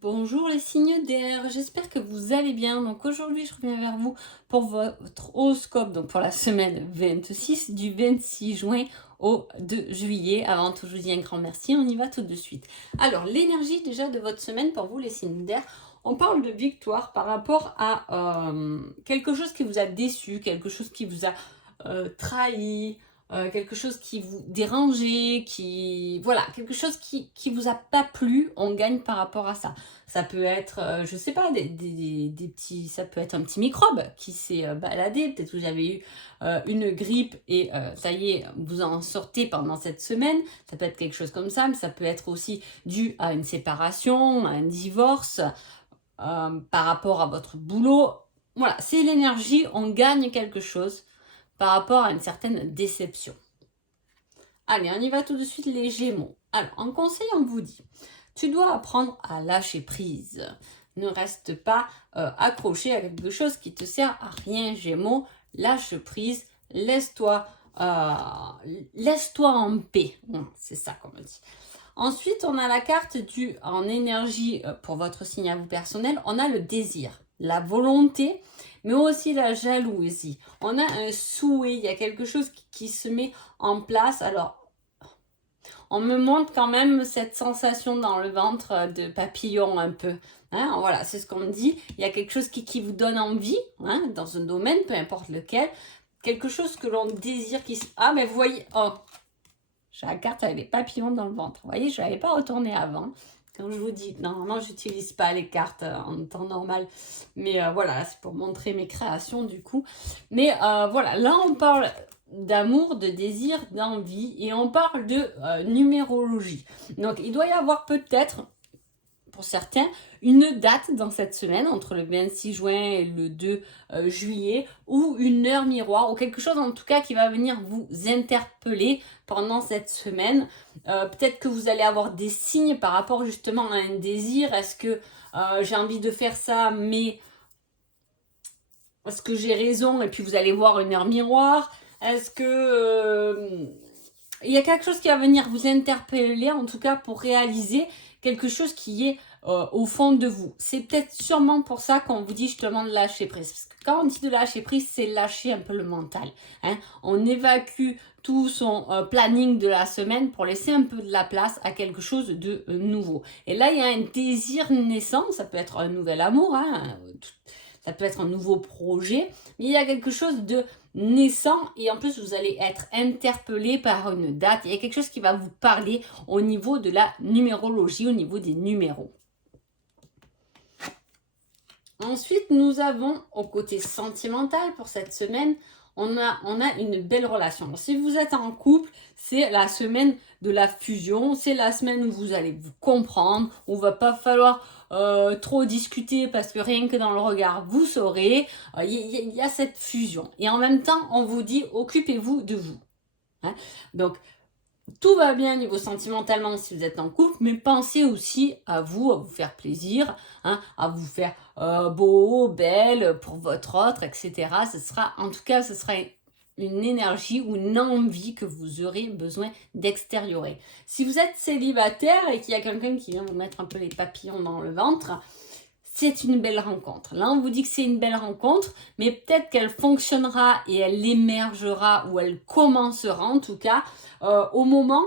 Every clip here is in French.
Bonjour les signes d'air, j'espère que vous allez bien. Donc aujourd'hui, je reviens vers vous pour votre horoscope, donc pour la semaine 26, du 26 juin au 2 juillet. Avant tout, je vous dis un grand merci, on y va tout de suite. Alors, l'énergie déjà de votre semaine pour vous les signes d'air, on parle de victoire par rapport à quelque chose qui vous a déçu, quelque chose qui vous a trahi, quelque chose qui vous dérangeait, voilà, quelque chose qui vous a pas plu, on gagne par rapport à ça. Ça peut être, je sais pas, des petits, ça peut être un petit microbe qui s'est baladé. Peut-être que vous avez eu une grippe et ça y est, vous en sortez pendant cette semaine. Ça peut être quelque chose comme ça, mais ça peut être aussi dû à une séparation, à un divorce, par rapport à votre boulot. Voilà, c'est l'énergie, on gagne quelque chose par rapport à une certaine déception. Allez, on y va tout de suite, les Gémeaux. Alors, en conseil, on vous dit, tu dois apprendre à lâcher prise. Ne reste pas accroché à quelque chose qui te sert à rien, Gémeaux. Lâche prise, laisse-toi en paix. C'est ça qu'on me dit. Ensuite, on a la carte en énergie pour votre signe à vous personnel. On a le désir, la volonté, mais aussi la jalousie. On a un souhait, il y a quelque chose qui se met en place. Alors, on me montre quand même cette sensation dans le ventre de papillon un peu. Hein, voilà, c'est ce qu'on me dit. Il y a quelque chose qui vous donne envie, hein, dans un domaine, peu importe lequel. Quelque chose que l'on désire qui se... Ah, mais vous voyez... Oh, j'ai la carte avec les papillons dans le ventre. Vous voyez, je ne l'avais pas retourné avant. Comme je vous dis, normalement, je n'utilise pas les cartes en temps normal. Mais voilà, c'est pour montrer mes créations du coup. Mais voilà, là, on parle d'amour, de désir, d'envie. Et on parle de numérologie. Donc, il doit y avoir peut-être, pour certains, une date dans cette semaine, entre le 26 juin et le 2 juillet, ou une heure miroir, ou quelque chose en tout cas qui va venir vous interpeller pendant cette semaine. Peut-être que vous allez avoir des signes par rapport justement à un désir. Est-ce que j'ai envie de faire ça, mais est-ce que j'ai raison? Et puis vous allez voir une heure miroir. Est-ce que... il y a quelque chose qui va venir vous interpeller, en tout cas pour réaliser quelque chose qui est au fond de vous. C'est peut-être sûrement pour ça qu'on vous dit justement de lâcher prise. Parce que quand on dit de lâcher prise, c'est lâcher un peu le mental. Hein. On évacue tout son planning de la semaine pour laisser un peu de la place à quelque chose de nouveau. Et là, il y a un désir naissant, ça peut être un nouvel amour, hein, ça peut être un nouveau projet, mais il y a quelque chose de naissant et en plus vous allez être interpellé par une date. Il y a quelque chose qui va vous parler au niveau de la numérologie, au niveau des numéros. Ensuite, nous avons au côté sentimental pour cette semaine, on a une belle relation. Si vous êtes en couple, c'est la semaine de la fusion, c'est la semaine où vous allez vous comprendre, où il ne va pas falloir trop discuter parce que rien que dans le regard, vous saurez, il y a cette fusion. Et en même temps, on vous dit, occupez-vous de vous. Hein. Donc, tout va bien niveau sentimentalement si vous êtes en couple, mais pensez aussi à vous faire plaisir, hein, à vous faire beau, belle pour votre autre, etc. En tout cas, ce sera une énergie ou une envie que vous aurez besoin d'extériorer. Si vous êtes célibataire et qu'il y a quelqu'un qui vient vous mettre un peu les papillons dans le ventre, c'est une belle rencontre. Là, on vous dit que c'est une belle rencontre, mais peut-être qu'elle fonctionnera et elle émergera ou elle commencera en tout cas au moment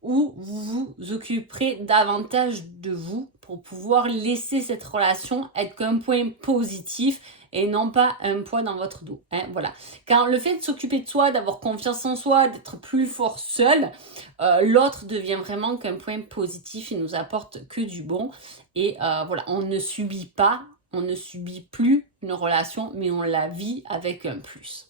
où vous vous occuperez davantage de vous pour pouvoir laisser cette relation être qu'un point positif et non pas un poids dans votre dos. Hein, voilà. Quand le fait de s'occuper de soi, d'avoir confiance en soi, d'être plus fort seul, l'autre devient vraiment qu'un point positif, il nous apporte que du bon. Et voilà, on ne subit plus une relation, mais on la vit avec un plus.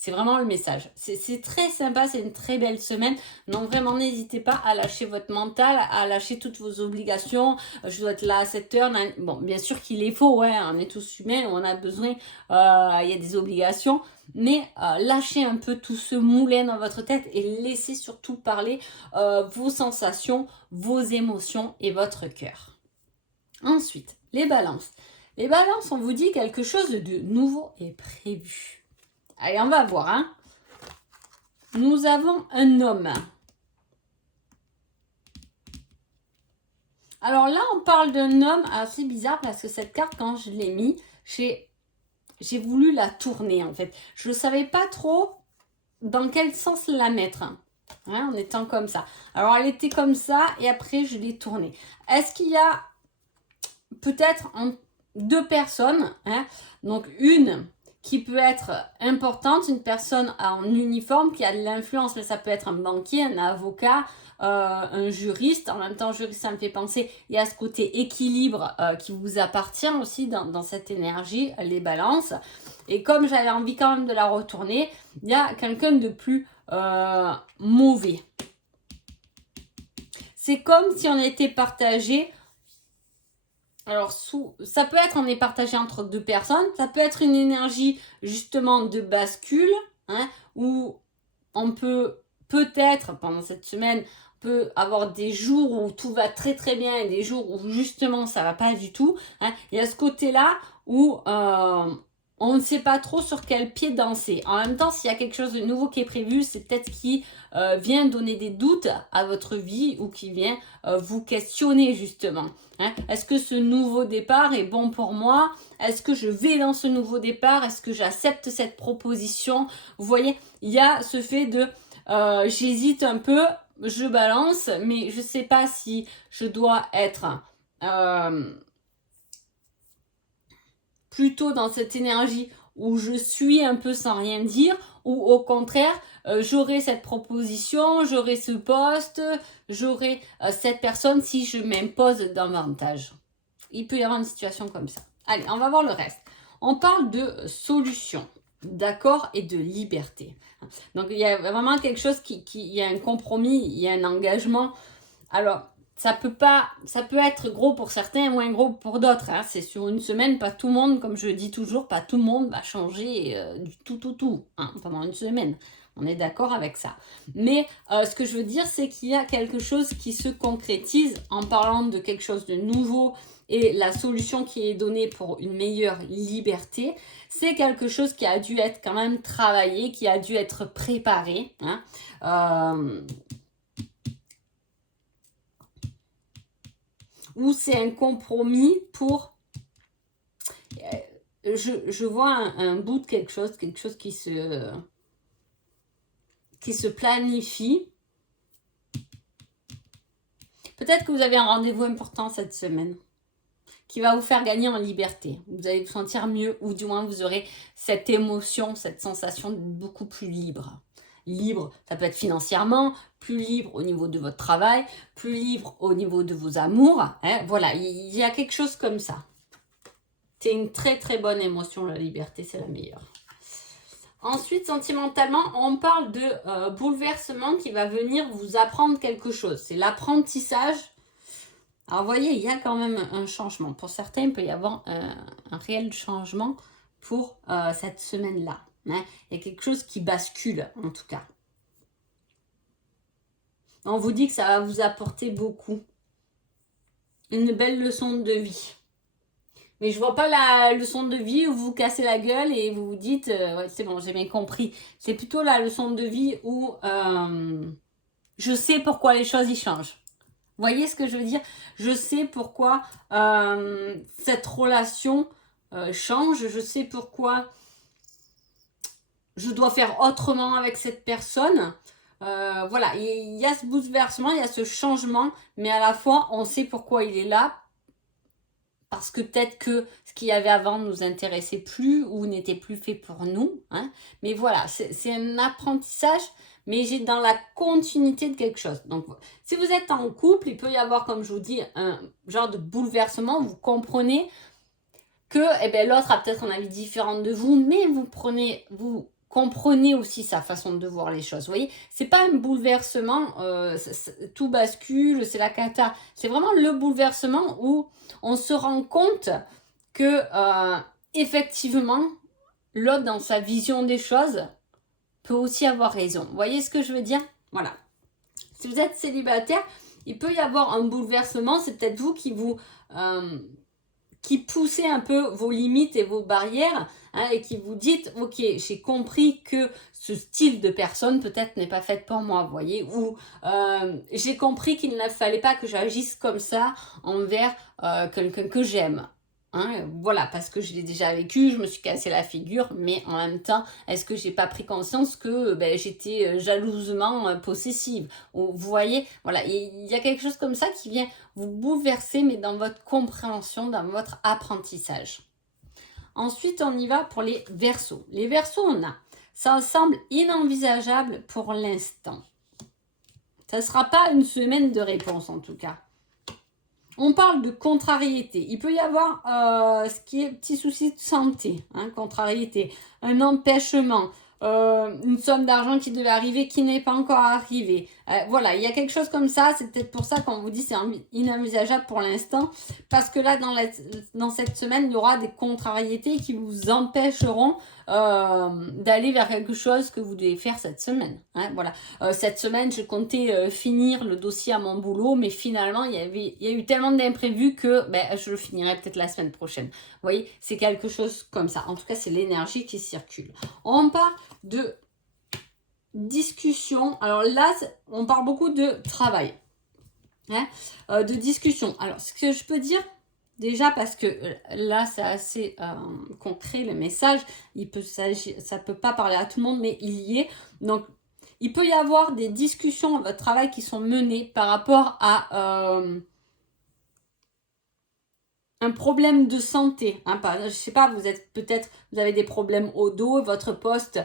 C'est vraiment le message. C'est très sympa, c'est une très belle semaine. Donc vraiment, n'hésitez pas à lâcher votre mental, à lâcher toutes vos obligations. Je dois être là à 7 heures. Bon, bien sûr qu'il est faux, ouais, on est tous humains, on a besoin, il y a des obligations. Mais lâchez un peu tout ce moulin dans votre tête et laissez surtout parler vos sensations, vos émotions et votre cœur. Ensuite, les balances. Les balances, on vous dit quelque chose de nouveau et prévu. Allez, on va voir. Hein. Nous avons un homme. Alors là, on parle d'un homme assez bizarre parce que cette carte, quand je l'ai mis, j'ai voulu la tourner en fait. Je ne savais pas trop dans quel sens la mettre. En étant comme ça. Alors, elle était comme ça et après, je l'ai tournée. Est-ce qu'il y a peut-être deux personnes, donc une qui peut être importante, une personne en uniforme qui a de l'influence, mais ça peut être un banquier, un avocat, un juriste. En même temps, juriste, ça me fait penser, il y a ce côté équilibre qui vous appartient aussi dans cette énergie, les balances. Et comme j'avais envie quand même de la retourner, il y a quelqu'un de plus mauvais. C'est comme si on était partagé. Alors, ça peut être, on est partagé entre deux personnes. Ça peut être une énergie justement de bascule, où on peut peut-être, pendant cette semaine, peut avoir des jours où tout va très très bien et des jours où justement ça va pas du tout. Il y a ce côté-là où on ne sait pas trop sur quel pied danser. En même temps, s'il y a quelque chose de nouveau qui est prévu, c'est peut-être qui vient donner des doutes à votre vie ou qui vient vous questionner justement. Est-ce que ce nouveau départ est bon pour moi? Est-ce que je vais dans ce nouveau départ? Est-ce que j'accepte cette proposition? Vous voyez, il y a ce fait de j'hésite un peu, je balance, mais je ne sais pas si je dois être plutôt dans cette énergie où je suis un peu sans rien dire, ou au contraire, j'aurai cette proposition, j'aurai ce poste, j'aurai cette personne si je m'impose davantage. Il peut y avoir une situation comme ça. Allez, on va voir le reste. On parle de solution, d'accord, et de liberté. Donc, il y a vraiment quelque chose il y a un compromis, il y a un engagement. Alors, ça peut être gros pour certains et moins gros pour d'autres. C'est sur une semaine, pas tout le monde, comme je dis toujours, pas tout le monde va changer du tout pendant une semaine. On est d'accord avec ça. Mais ce que je veux dire, c'est qu'il y a quelque chose qui se concrétise en parlant de quelque chose de nouveau et la solution qui est donnée pour une meilleure liberté, c'est quelque chose qui a dû être quand même travaillé, qui a dû être préparé. Ou c'est un compromis pour... Je vois un bout de quelque chose qui se planifie. Peut-être que vous avez un rendez-vous important cette semaine qui va vous faire gagner en liberté. Vous allez vous sentir mieux ou du moins vous aurez cette émotion, cette sensation d'être beaucoup plus libre. Libre, ça peut être financièrement, plus libre au niveau de votre travail, plus libre au niveau de vos amours. Voilà, il y a quelque chose comme ça. C'est une très très bonne émotion, la liberté, c'est la meilleure. Ensuite, sentimentalement, on parle de bouleversement qui va venir vous apprendre quelque chose. C'est l'apprentissage. Alors, vous voyez, il y a quand même un changement. Pour certains, il peut y avoir un réel changement pour cette semaine-là. Il y a quelque chose qui bascule, en tout cas. On vous dit que ça va vous apporter beaucoup. Une belle leçon de vie. Mais je vois pas la leçon de vie où vous vous cassez la gueule et vous vous dites ouais, c'est bon, j'ai bien compris. C'est plutôt la leçon de vie où je sais pourquoi les choses y changent. Vous voyez ce que je veux dire? Je sais pourquoi cette relation change. Je sais pourquoi je dois faire autrement avec cette personne. Voilà, il y a ce bouleversement, il y a ce changement, mais à la fois, on sait pourquoi il est là. Parce que peut-être que ce qu'il y avait avant ne nous intéressait plus ou n'était plus fait pour nous. Mais voilà, c'est un apprentissage, mais j'ai dans la continuité de quelque chose. Donc, si vous êtes en couple, il peut y avoir, comme je vous dis, un genre de bouleversement. Vous comprenez que l'autre a peut-être un avis différent de vous, mais vous comprenez aussi sa façon de voir les choses. Vous voyez, c'est pas un bouleversement, tout bascule, c'est la cata. C'est vraiment le bouleversement où on se rend compte que effectivement, l'autre dans sa vision des choses peut aussi avoir raison. Vous voyez ce que je veux dire? Voilà. Si vous êtes célibataire, il peut y avoir un bouleversement. C'est peut-être vous qui qui poussez un peu vos limites et vos barrières, hein, et qui vous dites, ok, j'ai compris que ce style de personne peut-être n'est pas fait pour moi, vous voyez, ou j'ai compris qu'il ne fallait pas que j'agisse comme ça envers quelqu'un que j'aime. Hein, voilà, parce que je l'ai déjà vécu, je me suis cassé la figure, mais en même temps, est-ce que j'ai pas pris conscience que j'étais jalousement possessive? Vous voyez, voilà, il y a quelque chose comme ça qui vient vous bouleverser, mais dans votre compréhension, dans votre apprentissage. Ensuite, on y va pour les Verseaux. Les Verseaux, ça semble inenvisageable pour l'instant. Ça ne sera pas une semaine de réponse en tout cas. On parle de contrariété. Il peut y avoir ce qui est petit souci de santé, hein, contrariété, un empêchement, une somme d'argent qui devait arriver qui n'est pas encore arrivée. Voilà, il y a quelque chose comme ça. C'est peut-être pour ça qu'on vous dit c'est inenvisageable pour l'instant. Parce que là, dans cette semaine, il y aura des contrariétés qui vous empêcheront d'aller vers quelque chose que vous devez faire cette semaine. Hein, voilà. Cette semaine, je comptais finir le dossier à mon boulot, mais finalement, il y a eu tellement d'imprévus que je le finirai peut-être la semaine prochaine. Vous voyez, c'est quelque chose comme ça. En tout cas, c'est l'énergie qui circule. On parle de discussion. Alors là, on parle beaucoup de travail, hein, de discussion. Alors, ce que je peux dire, déjà parce que là, c'est assez concret le message. Ça peut pas parler à tout le monde, mais il y est. Donc, il peut y avoir des discussions à votre travail qui sont menées par rapport à un problème de santé, hein, je sais pas, vous avez des problèmes au dos, votre poste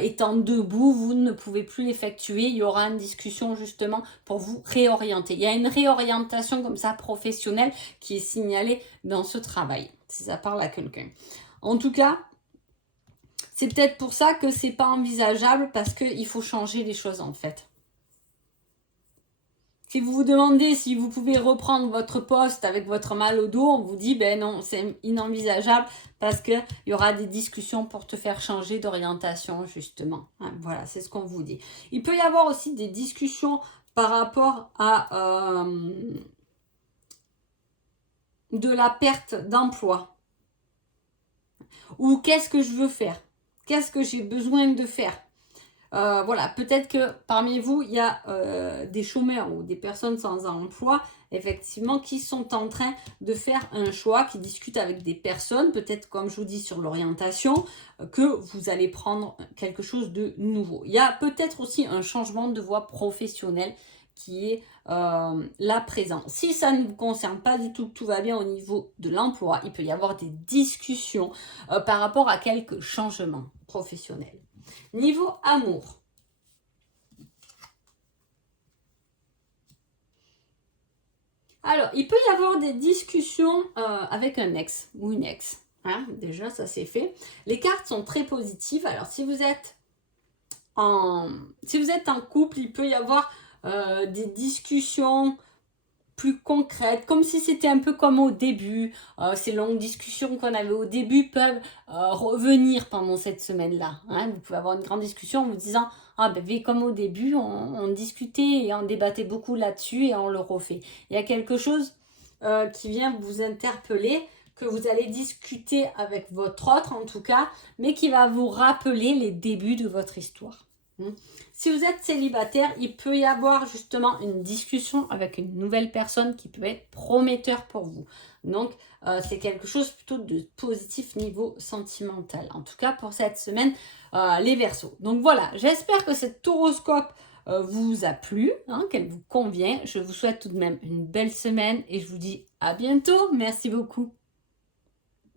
étant debout, vous ne pouvez plus l'effectuer, il y aura une discussion justement pour vous réorienter. Il y a une réorientation comme ça professionnelle qui est signalée dans ce travail, si ça parle à quelqu'un. En tout cas, c'est peut-être pour ça que c'est pas envisageable parce qu'il faut changer les choses en fait. Si vous vous demandez si vous pouvez reprendre votre poste avec votre mal au dos, on vous dit ben non, c'est inenvisageable parce qu'il y aura des discussions pour te faire changer d'orientation justement. Hein, voilà, c'est ce qu'on vous dit. Il peut y avoir aussi des discussions par rapport à de la perte d'emploi. Ou qu'est-ce que je veux faire? Qu'est-ce que j'ai besoin de faire? Voilà, peut-être que parmi vous, il y a des chômeurs ou des personnes sans emploi, effectivement, qui sont en train de faire un choix, qui discutent avec des personnes, peut-être comme je vous dis sur l'orientation, que vous allez prendre quelque chose de nouveau. Il y a peut-être aussi un changement de voie professionnelle qui est là présent. Si ça ne vous concerne pas du tout, que tout va bien au niveau de l'emploi, il peut y avoir des discussions par rapport à quelques changements professionnels. Niveau amour. Alors, il peut y avoir des discussions avec un ex ou une ex. Hein, déjà, ça c'est fait. Les cartes sont très positives. Alors, si vous êtes en couple, il peut y avoir des discussions plus concrètes, comme si c'était un peu comme au début. Ces longues discussions qu'on avait au début peuvent revenir pendant cette semaine-là. Hein. Vous pouvez avoir une grande discussion en vous disant « Ah ben comme au début, on discutait et on débattait beaucoup là-dessus et on le refait. » Il y a quelque chose qui vient vous interpeller, que vous allez discuter avec votre autre en tout cas, mais qui va vous rappeler les débuts de votre histoire. Si vous êtes célibataire, il peut y avoir justement une discussion avec une nouvelle personne qui peut être prometteur pour vous. Donc, c'est quelque chose plutôt de positif niveau sentimental. En tout cas, pour cette semaine, les Verseaux. Donc voilà, j'espère que cet horoscope vous a plu, hein, qu'elle vous convient. Je vous souhaite tout de même une belle semaine et je vous dis à bientôt. Merci beaucoup.